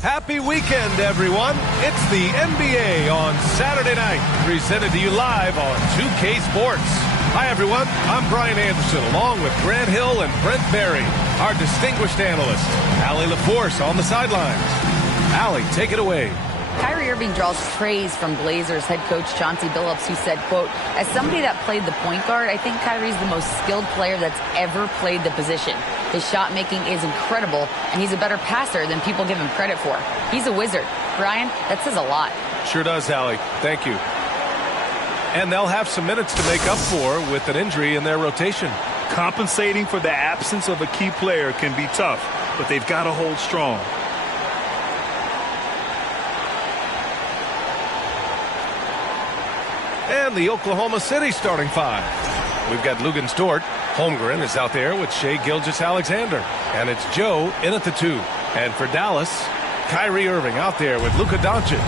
Happy weekend, everyone. It's the NBA on Saturday night, presented to you live on 2K Sports. Hi, everyone. I'm Brian Anderson, along with Grant Hill and Brent Berry, our distinguished analyst. Allie LaForce on the sidelines. Allie, take it away. Kyrie Irving draws praise from Blazers head coach Chauncey Billups, who said, quote, "As somebody that played the point guard, I think Kyrie's the most skilled player that's ever played the position. His shot making is incredible, and he's a better passer than people give him credit for. He's a wizard." Brian, that says a lot. Sure does, Allie. Thank you. And they'll have some minutes to make up for with an injury in their rotation. Compensating for the absence of a key player can be tough, but they've got to hold strong. And the Oklahoma City starting five. We've got Luguentz Dort. Holmgren is out there with Shai Gilgeous-Alexander. And it's Joe in at the 2. And for Dallas, Kyrie Irving out there with Luka Doncic.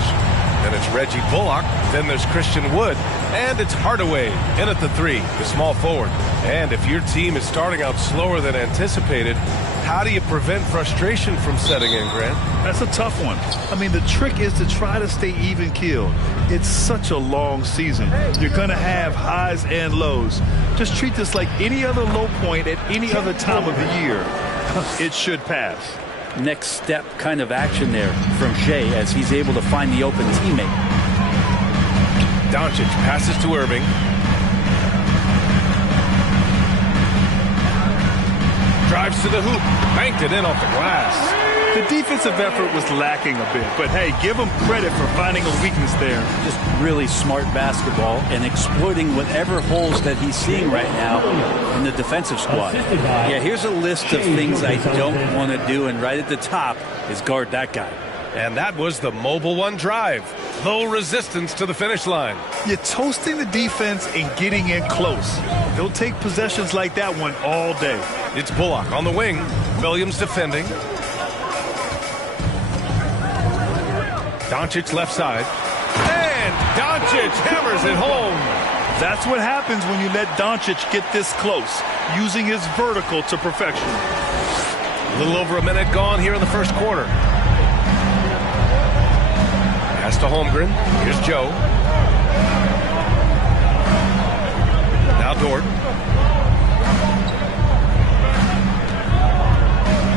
Then it's Reggie Bullock. Then there's Christian Wood. And it's Hardaway in at the 3, the small forward. And if your team is starting out slower than anticipated, how do you prevent frustration from setting in, Grant? That's a tough one. I mean, the trick is to try to stay even-keeled. It's such a long season. You're going to have highs and lows. Just treat this like any other low point at any other time of the year. It should pass. Next step kind of action there from Shai as he's able to find the open teammate. Doncic passes to Irving. Drives to the hoop. Banked it in off the glass. The defensive effort was lacking a bit, but hey, give him credit for finding a weakness there. Just really smart basketball and exploiting whatever holes that he's seeing right now in the defensive squad. Yeah, here's a list of things I don't want to do, and right at the top is guard that guy. And that was the Mobile One drive. Low resistance to the finish line. You're toasting the defense and getting in close. They'll take possessions like that one all day. It's Bullock on the wing. Williams defending. Doncic left side. And Doncic hammers it home. That's what happens when you let Doncic get this close, using his vertical to perfection. A little over a minute gone here in the first quarter. Pass to Holmgren. Here's Joe. Now Dort.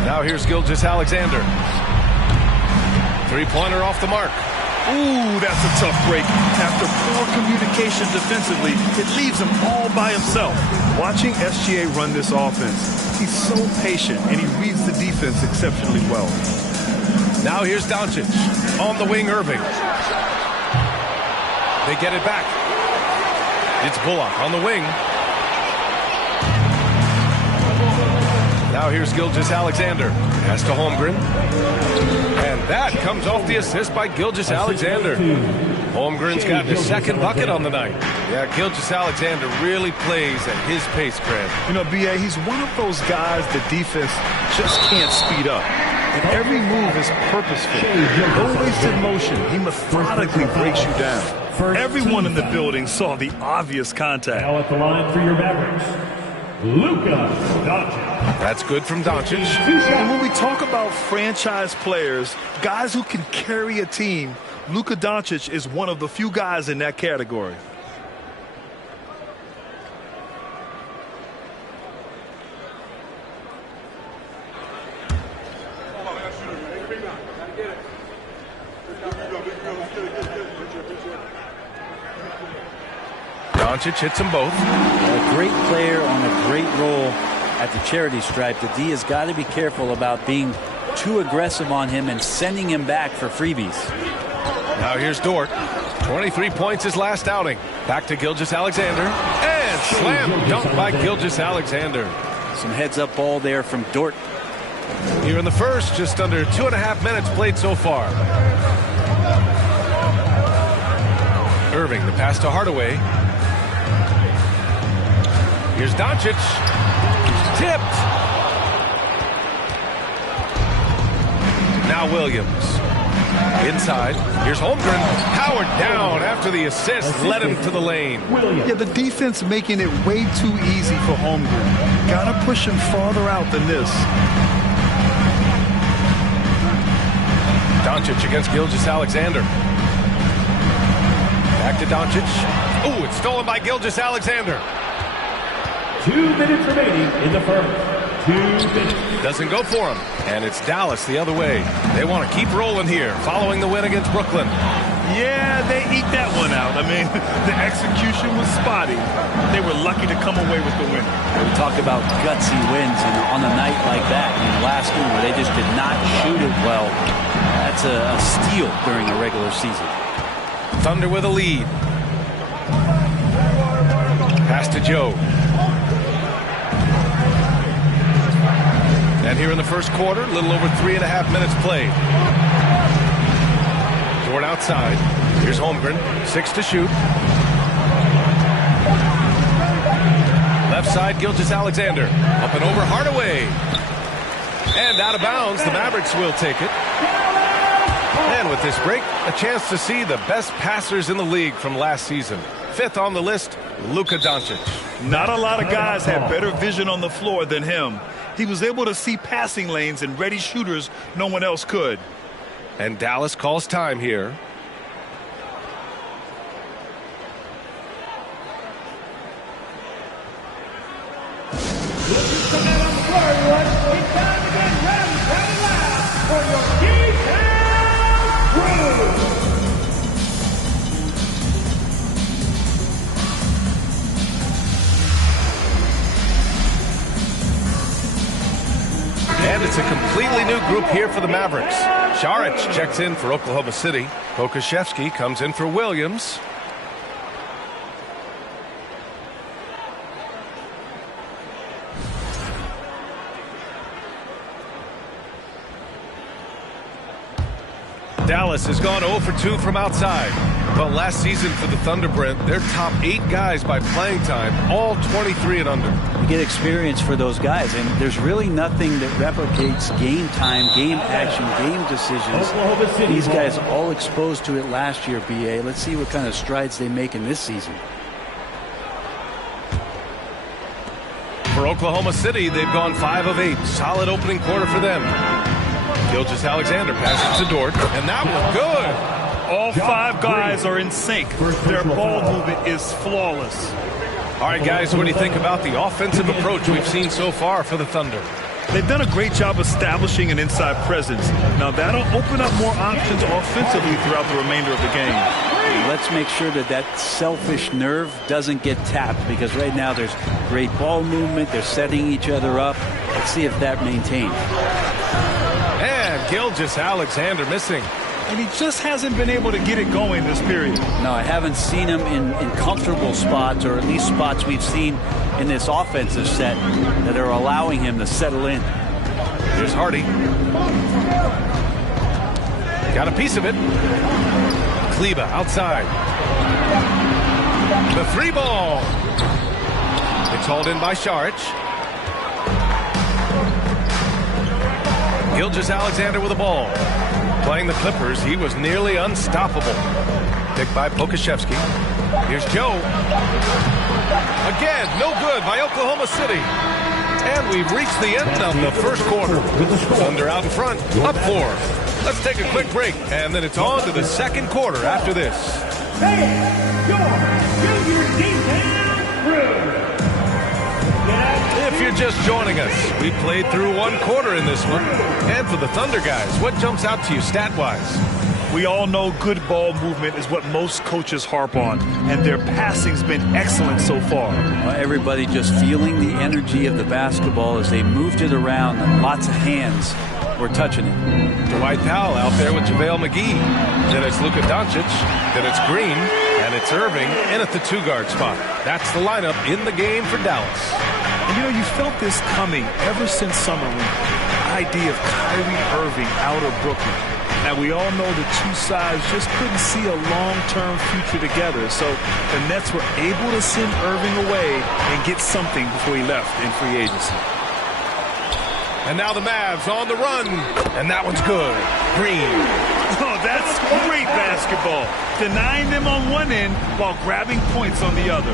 Now here's Gilgeous-Alexander. Three-pointer off the mark. Ooh, that's a tough break. After poor communication defensively, it leaves him all by himself. Watching SGA run this offense, he's so patient, and he reads the defense exceptionally well. Now here's Doncic. On the wing, Irving. They get it back. It's Bullock on the wing. Now here's Gilgeous-Alexander. Pass to Holmgren. And that comes off the assist by Gilgeous-Alexander. Holmgren's got his second bucket on the night. Yeah, Gilgeous-Alexander really plays at his pace, Grant. You know, B.A., he's one of those guys the defense just can't speed up. And every move is purposeful. No wasted motion. He methodically breaks you down. Everyone in the building saw the obvious contact. Now at the line for your Mavericks, Luka Doncic. That's good from Doncic. And when we talk about franchise players, guys who can carry a team, Luka Doncic is one of the few guys in that category. Doncic hits them both. A great player on a great role at the charity stripe. The D has got to be careful about being too aggressive on him and sending him back for freebies. Now here's Dort. 23 points his last outing. Back to Gilgeous-Alexander. And slam dunk by Gilgeous-Alexander. Some heads-up ball there from Dort. Here in the first, just under 2.5 minutes played so far. Irving, the pass to Hardaway. Here's Doncic. Tipped. Now Williams. Inside. Here's Holmgren. Powered down after the assist. Led him to the lane. Yeah, the defense making it way too easy for Holmgren. Gotta push him farther out than this. Doncic against Gilgeous-Alexander. Back to Doncic. Ooh, it's stolen by Gilgeous-Alexander. 2 minutes remaining in the first. 2 minutes. Doesn't go for him. And it's Dallas the other way. They want to keep rolling here following the win against Brooklyn. Yeah, they eat that one out. I mean, the execution was spotty. They were lucky to come away with the win. We talk about gutsy wins, and on a night like that, in the last game where they just did not shoot it well, that's a steal during a regular season. Thunder with a lead. Pass to Joe. And here in the first quarter, a little over 3.5 minutes played. Dort outside. Here's Holmgren. 6 to shoot. Left side, Gilgeous-Alexander. Up and over, Hardaway. And out of bounds, the Mavericks will take it. And with this break, a chance to see the best passers in the league from last season. 5th on the list, Luka Doncic. Not a lot of guys have better vision on the floor than him. He was able to see passing lanes and ready shooters no one else could. And Dallas calls time here. And it's a completely new group here for the Mavericks. Saric checks in for Oklahoma City. Pokusevski comes in for Williams. Dallas has gone 0 for 2 from outside. Well, last season for the Thunder, Brent, their top 8 guys by playing time, all 23 and under. You get experience for those guys, and there's really nothing that replicates game time, game action, game decisions. These guys all exposed to it last year, BA. Let's see what kind of strides they make in this season. For Oklahoma City, they've gone 5 of 8. Solid opening quarter for them. Gilgeous-Alexander passes to Dort, and that was good. All 5 guys are in sync. Their ball movement is flawless. All right, guys, what do you think about the offensive approach we've seen so far for the Thunder? They've done a great job establishing an inside presence. Now, that'll open up more options offensively throughout the remainder of the game. Let's make sure that that selfish nerve doesn't get tapped, because right now there's great ball movement. They're setting each other up. Let's see if that maintains. And Gilgeous-Alexander missing. And he just hasn't been able to get it going this period. No, I haven't seen him in comfortable spots, or at least spots we've seen in this offensive set that are allowing him to settle in. Here's Hardy. Got a piece of it. Kleba outside. The 3 ball. It's hauled in by Saric. Gilgeous-Alexander with the ball. Playing the Clippers, he was nearly unstoppable. Picked by Pokusevski. Here's Joe. Again, no good by Oklahoma City. And we've reached the end of the first quarter. Thunder out in front, up 4. Let's take a quick break, and then it's on to the second quarter after this. If you're just joining us, we played through 1 quarter in this one. And for the Thunder guys, what jumps out to you stat-wise? We all know good ball movement is what most coaches harp on, and their passing's been excellent so far. Well, everybody just feeling the energy of the basketball as they moved it around, and lots of hands were touching it. Dwight Powell out there with JaVale McGee. Then it's Luka Doncic. Then it's Green. And it's Irving in at the 2-guard spot. That's the lineup in the game for Dallas. And you know, you felt this coming ever since summer when the idea of Kyrie Irving out of Brooklyn. Now, we all know the two sides just couldn't see a long-term future together. So the Nets were able to send Irving away and get something before he left in free agency. And now the Mavs on the run. And that one's good. Green. Oh, that's great basketball. Denying them on one end while grabbing points on the other.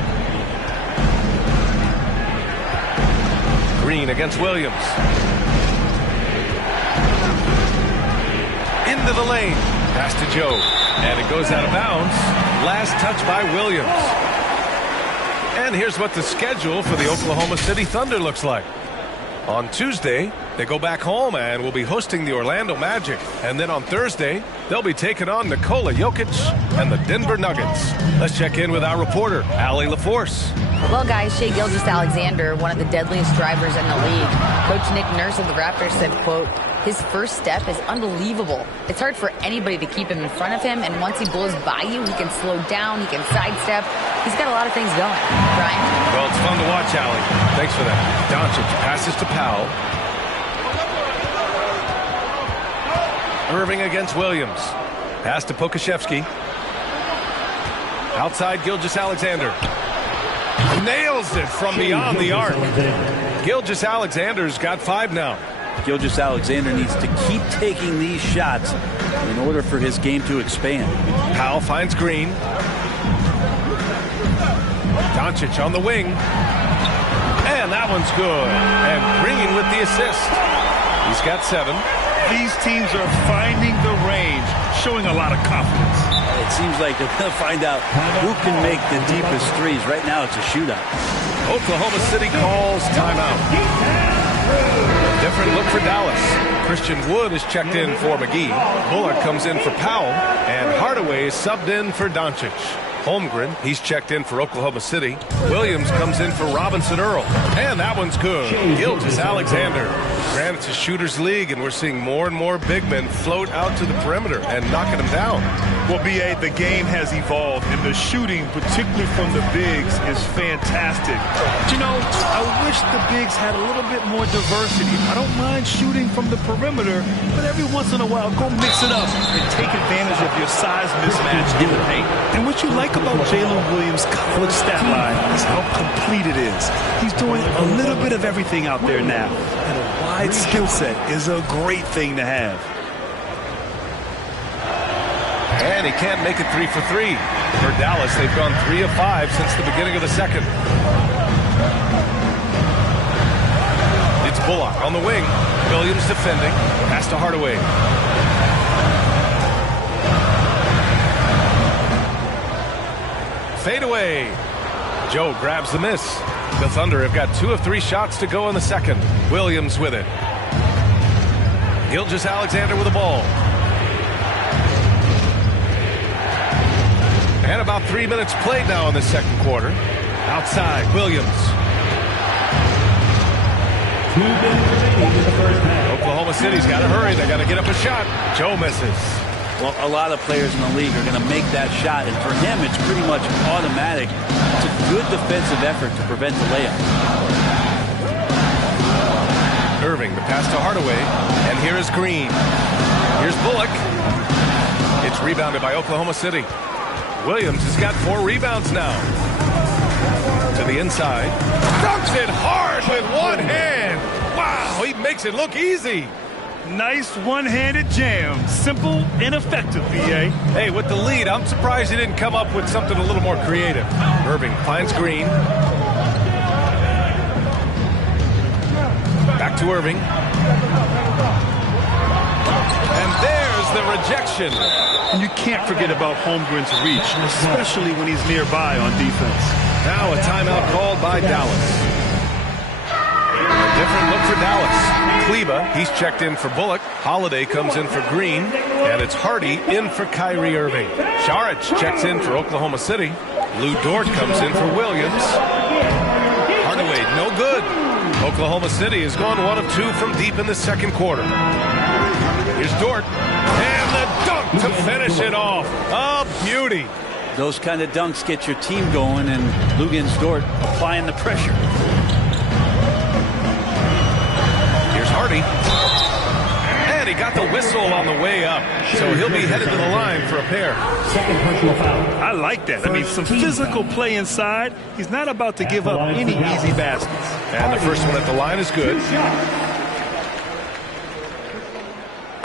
Green against Williams. In into the lane. Pass to Joe. And it goes out of bounds. Last touch by Williams. And here's what the schedule for the Oklahoma City Thunder looks like. On Tuesday, they go back home and will be hosting the Orlando Magic. And then on Thursday, they'll be taking on Nikola Jokic and the Denver Nuggets. Let's check in with our reporter, Allie LaForce. Well, guys, Shai Gilgeous-Alexander, one of the deadliest drivers in the league. Coach Nick Nurse of the Raptors said, quote, his first step is unbelievable. It's hard for anybody to keep him in front of him, and once he blows by you, he can slow down, he can sidestep. He's got a lot of things going. Brian? Well, it's fun to watch, Allie. Thanks for that. Doncic passes to Powell. Irving against Williams. Pass to Pokashevsky. Outside Gilgeous-Alexander. Nails it from beyond the arc. Gilgeous-Alexander's got 5 now. Gilgeous-Alexander needs to keep taking these shots in order for his game to expand. Powell finds Green. Doncic on the wing. And that one's good. And Green with the assist. He's got 7. These teams are finding the range, showing a lot of confidence. It seems like they're going to find out who can make the deepest threes. Right now, it's a shootout. Oklahoma City calls timeout. Different look for Dallas. Christian Wood is checked in for McGee. Bullock comes in for Powell. And Hardaway is subbed in for Doncic. Holmgren, he's checked in for Oklahoma City. Williams comes in for Robinson Earl. And that one's good. Gilgeous-Alexander. Granted, it's a shooter's league, and we're seeing more and more big men float out to the perimeter and knocking them down. Well, B.A., the game has evolved, and the shooting, particularly from the bigs, is fantastic. But, you know, I wish the bigs had a little bit more diversity. I don't mind shooting from the perimeter, but every once in a while, go mix it up and take advantage of your size mismatch in the paint. And what you like about Jalen Williams' college stat line is how complete it is. He's doing a little bit of everything out there now. And a wide skill set is a great thing to have. And he can't make it 3 for 3. For Dallas, they've gone 3 of 5 since the beginning of the second. It's Bullock on the wing. Williams defending. Pass to Hardaway. Fade away. Joe grabs the miss. The Thunder have got 2 of 3 shots to go in the second. Williams with it. Gilgeous-Alexander with the ball. And about 3 minutes played now in the second quarter. Outside, Williams. 2 minutes remaining in the first half. Oklahoma City's got to hurry. They got to get up a shot. Joe misses. Well, a lot of players in the league are going to make that shot, and for him, it's pretty much automatic. It's a good defensive effort to prevent the layup. Irving, the pass to Hardaway, and here is Green. Here's Bullock. It's rebounded by Oklahoma City. Williams has got 4 rebounds now. To the inside. Dunks it hard with one hand. Wow, he makes it look easy. Nice one-handed jam. Simple and effective, B.A. Hey, with the lead, I'm surprised he didn't come up with something a little more creative. Irving finds Green. Back to Irving. And there's the rejection. And you can't forget about Holmgren's reach, especially when he's nearby on defense. Now a timeout called by Dallas. A different look for Dallas. Kleba, he's checked in for Bullock. Holiday comes in for Green. And it's Hardy in for Kyrie Irving. Šarić checks in for Oklahoma City. Lou Dort comes in for Williams. Hardaway, no good. Oklahoma City has gone 1 of 2 from deep in the second quarter. Here's Dort. And the dunk to finish it off. A beauty. Those kind of dunks get your team going, and Luguentz Dort applying the pressure. Here's Hardy. And he got the whistle on the way up. So he'll be headed to the line for a pair. Second personal foul. I like that. I mean, some physical play inside. He's not about to give up any easy baskets. And the first one at the line is good.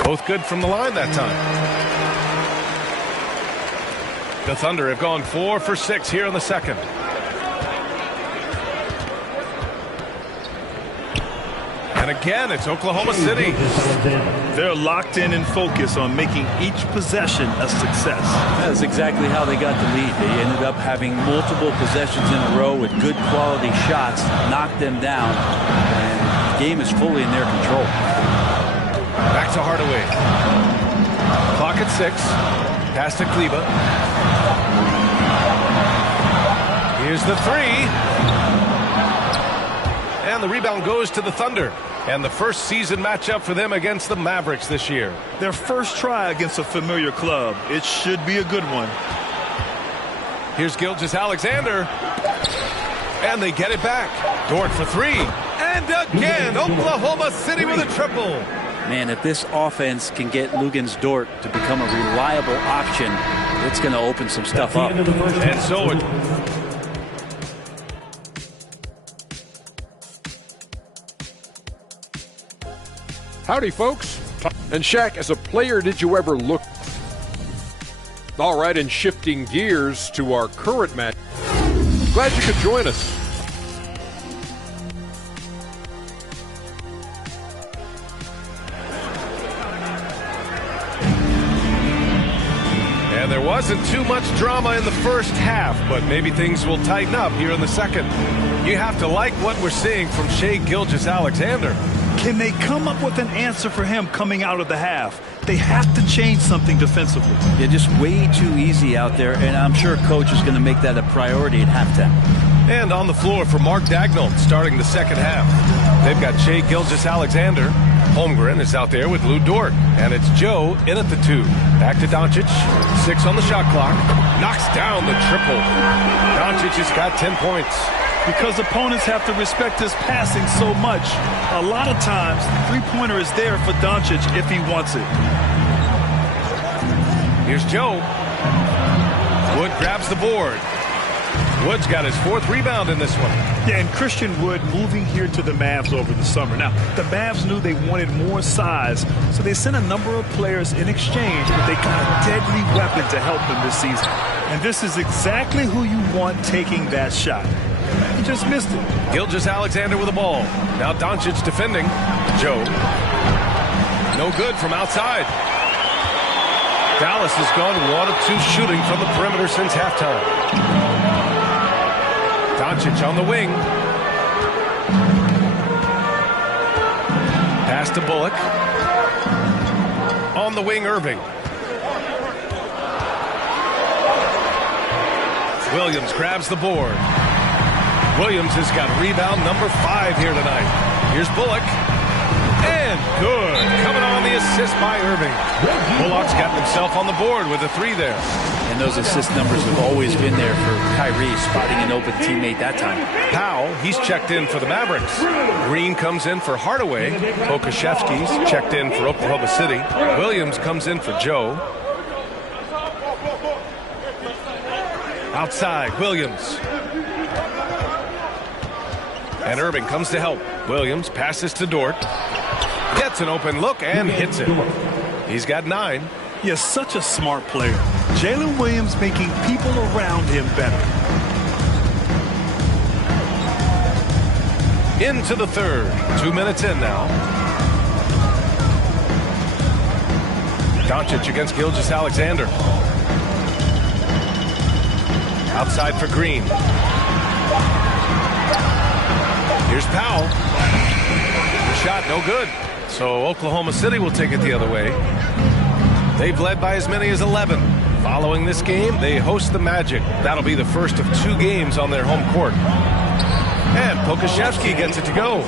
Both good from the line that time. The Thunder have gone 4 for 6 here in the second. And a again, it's Oklahoma City. They're locked in and focused on making each possession a success. That's exactly how they got the lead. They ended up having multiple possessions in a row with good quality shots, knocked them down, and the game is fully in their control. Back to Hardaway. Clock at 6. Pass to Kleba. Here's the 3. And the rebound goes to the Thunder. And the first season matchup for them against the Mavericks this year. Their first try against a familiar club. It should be a good one. Here's Gilgeous-Alexander. And they get it back. Dort for 3. And again, Oklahoma City with a triple. Man, if this offense can get Luguentz Dort to become a reliable option, it's going to open some stuff up. And so it... Howdy, folks. And Shaq, as a player, did you ever look... All right, and shifting gears to our current match. Glad you could join us. And there wasn't too much drama in the first half, but maybe things will tighten up here in the second. You have to like what we're seeing from Shai Gilgeous-Alexander. Can they come up with an answer for him coming out of the half? They have to change something defensively. They're just way too easy out there, and I'm sure coach is going to make that a priority at halftime. And on the floor for Mark Daigneault starting the second half. They've got Shai Gilgeous-Alexander. Holmgren is out there with Lou Dort. And it's Joe in at the 2. Back to Doncic. 6 on the shot clock. Knocks down the triple. Doncic has got 10 points. Because opponents have to respect his passing so much. A lot of times, the three-pointer is there for Doncic if he wants it. Here's Joe. Wood grabs the board. Wood's got his 4th rebound in this one. Yeah, and Christian Wood moving here to the Mavs over the summer. Now, the Mavs knew they wanted more size, so they sent a number of players in exchange, but they got a deadly weapon to help them this season. And this is exactly who you want taking that shot. He just missed it. Gilgeous-Alexander with the ball. Now Doncic defending. Joe. No good from outside. Dallas has gone 1 of 2 shooting from the perimeter since halftime. Doncic on the wing. Pass to Bullock. On the wing, Irving. Williams grabs the board. Williams has got rebound number 5 here tonight. Here's Bullock. And good. Coming on the assist by Irving. Bullock's got himself on the board with a 3 there. And those assist numbers have always been there for Kyrie, spotting an open teammate that time. Powell, he's checked in for the Mavericks. Green comes in for Hardaway. Pokashevsky's checked in for Oklahoma City. Williams comes in for Joe. Outside, Williams. And Irving comes to help. Williams passes to Dort. Gets an open look and hits it. He's got 9. He is such a smart player. Jalen Williams making people around him better. Into the third. 2 minutes in now. Doncic against Gilgeous-Alexander. Outside for Green. Here's Powell. The shot no good. So Oklahoma City will take it the other way. They've led by as many as 11. Following this game, they host the Magic. That'll be the first of 2 games on their home court. And Pokashevsky gets it to go.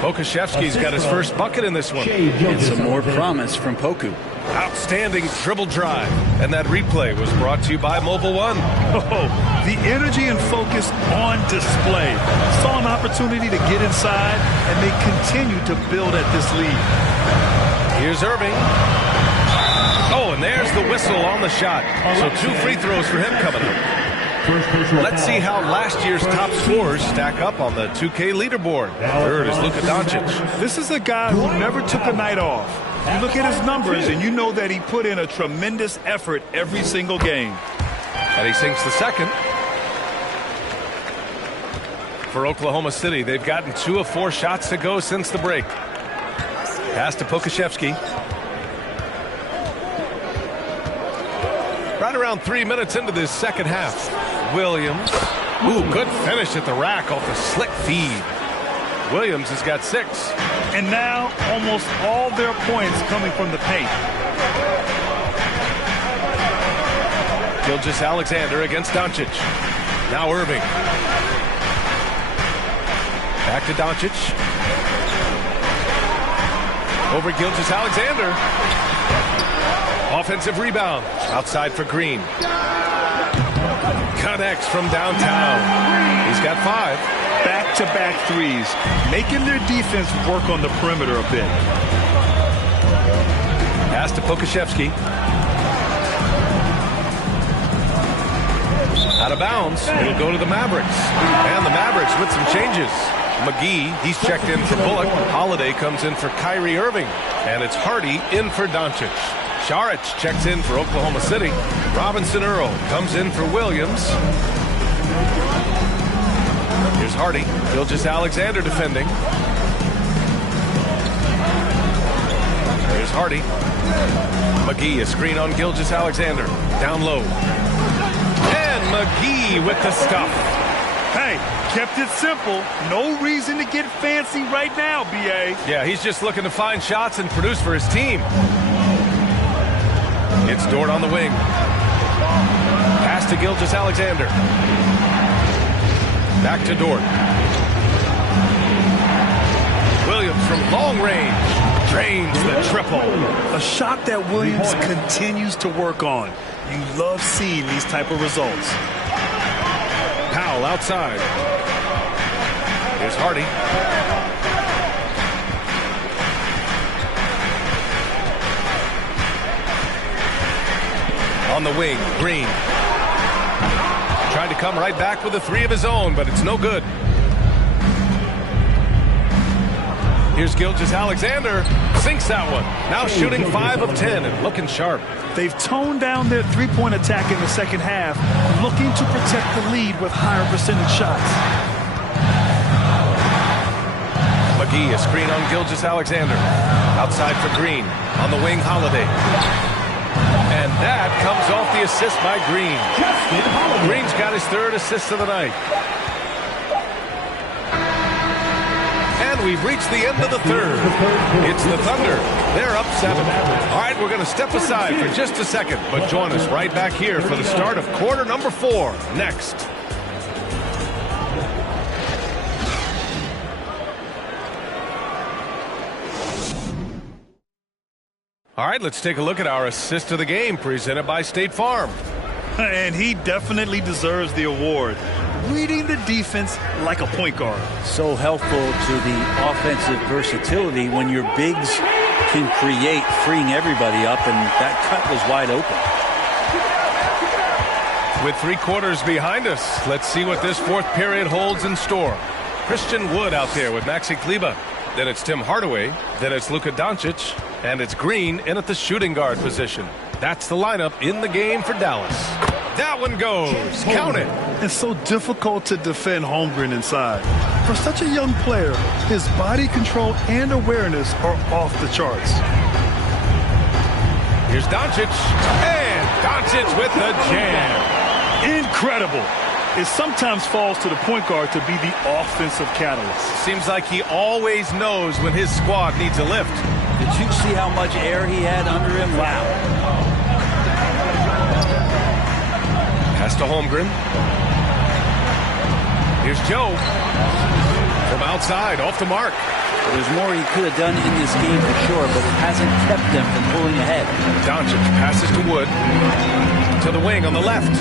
Pokashevsky's got his first bucket in this one. And some more promise from Poku. Outstanding dribble drive. And that replay was brought to you by Mobile One. Oh, the energy and focus on display. Saw an opportunity to get inside, and they continue to build at this lead. Here's Irving. Oh, and there's the whistle on the shot. So 2 free throws for him coming up. Let's see how last year's top scorers stack up on the 2K leaderboard. Third is Luka Doncic. This is a guy who never took a night off. You look at his numbers, and you know that he put in a tremendous effort every single game. And he sinks the second. For Oklahoma City, they've gotten 2 of 4 shots to go since the break. Pass to Pokashevsky. Right around 3 minutes into this second half. Williams. Ooh, good finish at the rack off the slick feed. Williams has got 6. And now almost all their points coming from the paint. Gilgeous-Alexander against Doncic. Now Irving. Back to Doncic. Over Gilgeous-Alexander. Offensive rebound. Outside for Green. Connects from downtown. He's got 5. Back-to-back threes, making their defense work on the perimeter a bit. Pass to Pokashevsky. Out of bounds. It'll go to the Mavericks. And the Mavericks with some changes. McGee, he's checked in for Bullock. Holiday comes in for Kyrie Irving. And it's Hardy in for Doncic. Šarić checks in for Oklahoma City. Robinson Earl comes in for Williams. Here's Hardy. Gilgeous-Alexander defending. Here's Hardy. McGee, a screen on Gilgeous-Alexander. Down low. And McGee with the stuff. Hey, kept it simple. No reason to get fancy right now, B.A. Yeah, he's just looking to find shots and produce for his team. It's Dort on the wing. Pass to Gilgeous-Alexander. Back to Dort. Williams from long range drains the triple. A shot that Williams continues to work on. You love seeing these type of results. Powell outside. Here's Hardy. On the wing, Green. Trying to come right back with a 3 of his own, but it's no good. Here's Gilgeous-Alexander. Sinks that one. Now shooting 5 of 10 and looking sharp. They've toned down their three-point attack in the second half, looking to protect the lead with higher percentage shots. McGee, a screen on Gilgeous-Alexander. Outside for Green. On the wing, Holiday. And that comes off the assist by Green. Green's got his 3rd assist of the night. And we've reached the end of the 3rd. It's the Thunder. They're up 7. All right, we're going to step aside for just a second, but join us right back here for the start of quarter number 4 next. All right, let's take a look at our assist of the game presented by State Farm. And he definitely deserves the award. Reading the defense like a point guard. So helpful to the offensive versatility when your bigs can create, freeing everybody up, and that cut was wide open. With 3 quarters behind us, let's see what this 4th period holds in store. Christian Wood out there with Maxi Kleber. Then it's Tim Hardaway. Then it's Luka Doncic. And it's Green in at the shooting guard position. That's the lineup in the game for Dallas. That one goes. Count it. It's so difficult to defend Holmgren inside. For such a young player, his body control and awareness are off the charts. Here's Doncic. And Doncic with the jam. Incredible. It sometimes falls to the point guard to be the offensive catalyst. Seems like he always knows when his squad needs a lift. Did you see how much air he had under him? Wow. Pass to Holmgren. Here's Joe. From outside, off the mark. There's more he could have done in this game for sure, but it hasn't kept them from pulling ahead. Doncic passes to Wood. To the wing on the left.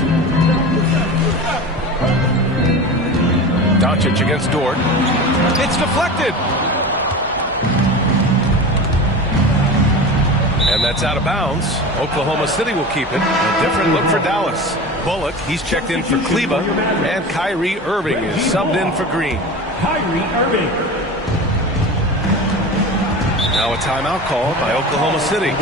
Doncic against Dort. It's deflected. And that's out of bounds. Oklahoma City will keep it. A different look for Dallas. Bullock, he's checked in for Kleber. And Kyrie Irving is subbed in for Green. Kyrie Irving. Now a timeout call by Oklahoma City.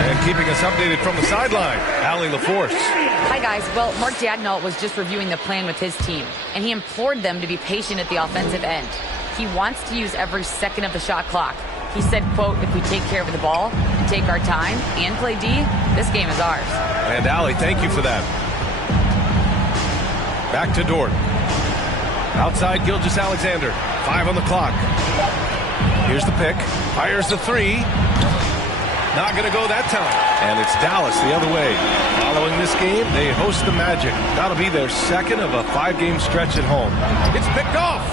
And And keeping us updated from the sideline, Allie LaForce. Hi, guys. Well, Mark Daigneault was just reviewing the plan with his team, and he implored them to be patient at the offensive end. He wants to use every second of the shot clock. He said, quote, if we take care of the ball, take our time, and play D, this game is ours. And Allie, thank you for that. Back to Dort. Outside Gilgeous-Alexander. 5 on the clock. Here's the pick. Fires the 3. Not going to go that time. And it's Dallas the other way. Following this game, they host the Magic. That'll be their second of a 5-game stretch at home. It's picked off.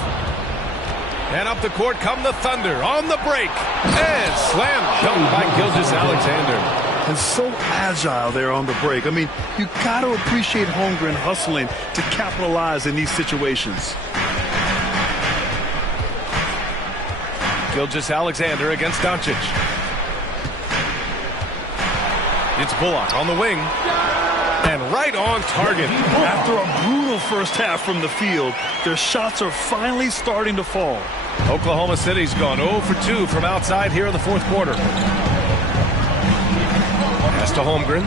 And up the court come the Thunder on the break. And slam dunk by Gilgeous-Alexander. And so agile there on the break. I mean, you got to appreciate Holmgren hustling to capitalize in these situations. Gilgeous-Alexander against Doncic. It's Bullock on the wing. And right on target. After a brutal first half from the field, their shots are finally starting to fall. Oklahoma City's gone 0 for 2 from outside here in the fourth quarter. Pass to Holmgren.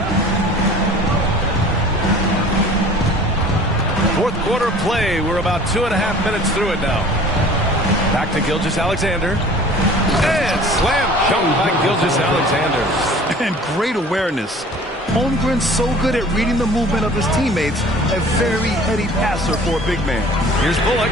Fourth quarter play. We're about 2.5 minutes through it now. Back to Gilgeous-Alexander. And slam dunk by Gilgeous-Alexander. And great awareness. Holmgren's so good at reading the movement of his teammates. A very heady passer for a big man. Here's Bullock.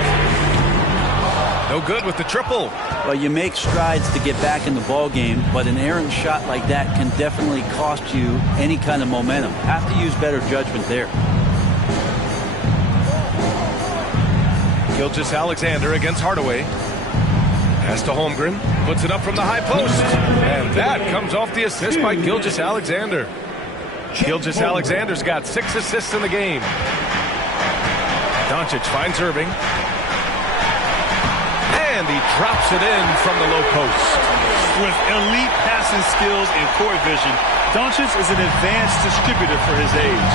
No good with the triple. Well, you make strides to get back in the ball game, but an errant shot like that can definitely cost you any kind of momentum. Have to use better judgment there. Gilgeous-Alexander against Hardaway. Pass to Holmgren. Puts it up from the high post. And that comes off the assist by Gilgeous-Alexander. Gilgeous-Alexander's got 6 assists in the game. Doncic finds Irving. And he drops it in from the low post. With elite passing skills and court vision, Doncic is an advanced distributor for his age.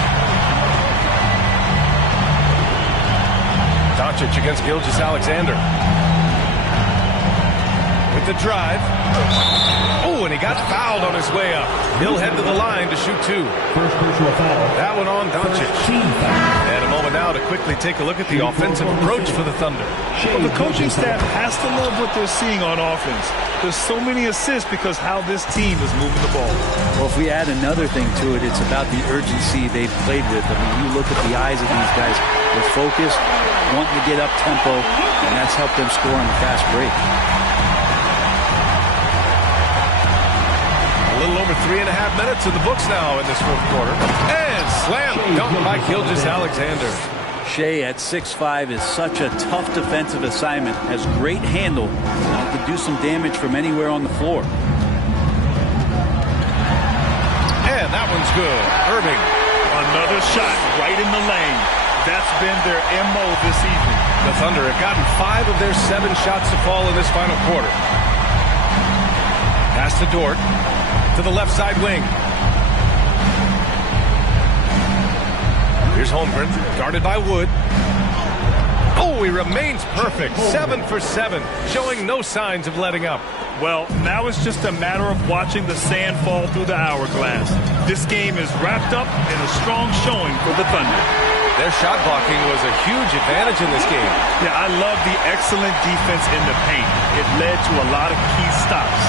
Doncic against Gilgeous-Alexander. With the drive. Oh, and he got fouled on his way up. He'll head to the line to shoot 2. First personal foul. That one on Doncic. And a moment now to quickly take a look at the offensive approach for the Thunder. Well, the coaching staff has to love what they're seeing on offense. There's so many assists because how this team is moving the ball. Well, if we add another thing to it, it's about the urgency they've played with. I mean, you look at the eyes of these guys. They're focused, wanting to get up tempo, and that's helped them score on the fast break. A little over 3.5 minutes in the books now in this fourth quarter. And slam dunk by Gilgeous-Alexander. Shea at 6'5" is such a tough defensive assignment. Has great handle. To do some damage from anywhere on the floor. And that one's good. Irving. Another shot right in the lane. That's been their MO this evening. The Thunder have gotten 5 of their 7 shots to fall in this final quarter. Pass to Dort. To the left side wing. Here's Holmgren, guarded by Wood. Oh, he remains perfect. 7 for 7, showing no signs of letting up. Well, now it's just a matter of watching the sand fall through the hourglass. This game is wrapped up in a strong showing for the Thunder. Their shot blocking was a huge advantage in this game. Yeah, I love the excellent defense in the paint. It led to a lot of key stops.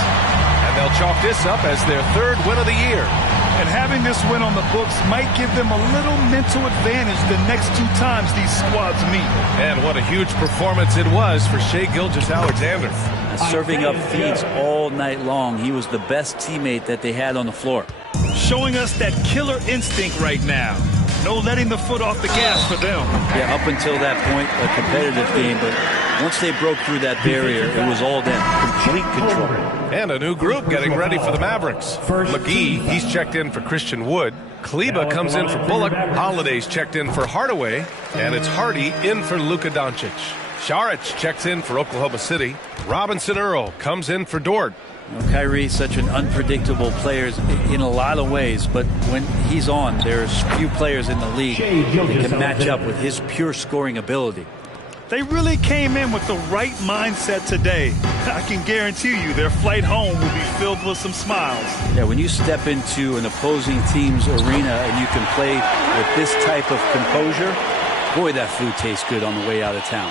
And they'll chalk this up as their 3rd win of the year. And having this win on the books might give them a little mental advantage the next 2 times these squads meet. And what a huge performance it was for Shai Gilgeous-Alexander. Serving up feeds all night long. He was the best teammate that they had on the floor. Showing us that killer instinct right now. No letting the foot off the gas for them. Yeah, up until that point, a competitive game, but once they broke through that barrier, it was all them. Complete control. And a new group getting ready for the Mavericks. McGee, he's checked in for Christian Wood. Kleba comes in for Bullock. Holiday's checked in for Hardaway. And it's Hardy in for Luka Doncic. Šarić checks in for Oklahoma City. Robinson Earl comes in for Dort. You know, Kyrie's such an unpredictable player in a lot of ways, but when he's on, there's few players in the league that can match up with his pure scoring ability. They really came in with the right mindset today. I can guarantee you their flight home will be filled with some smiles. Yeah, when you step into an opposing team's arena and you can play with this type of composure, boy, that food tastes good on the way out of town.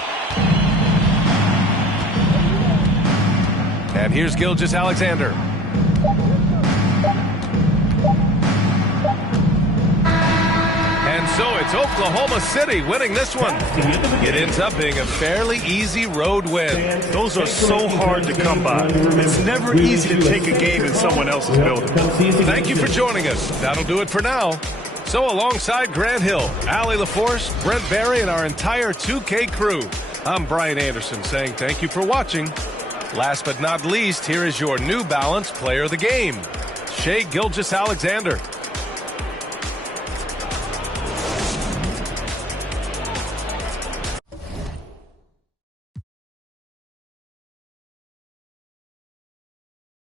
And here's Gilgeous-Alexander. And so it's Oklahoma City winning this one. It ends up being a fairly easy road win. Those are so hard to come by. It's never easy to take a game in someone else's building. Thank you for joining us. That'll do it for now. So alongside Grant Hill, Allie LaForce, Brent Barry, and our entire 2K crew, I'm Brian Anderson saying thank you for watching. Last but not least, here is your New Balance Player of the Game, Shai Gilgeous-Alexander.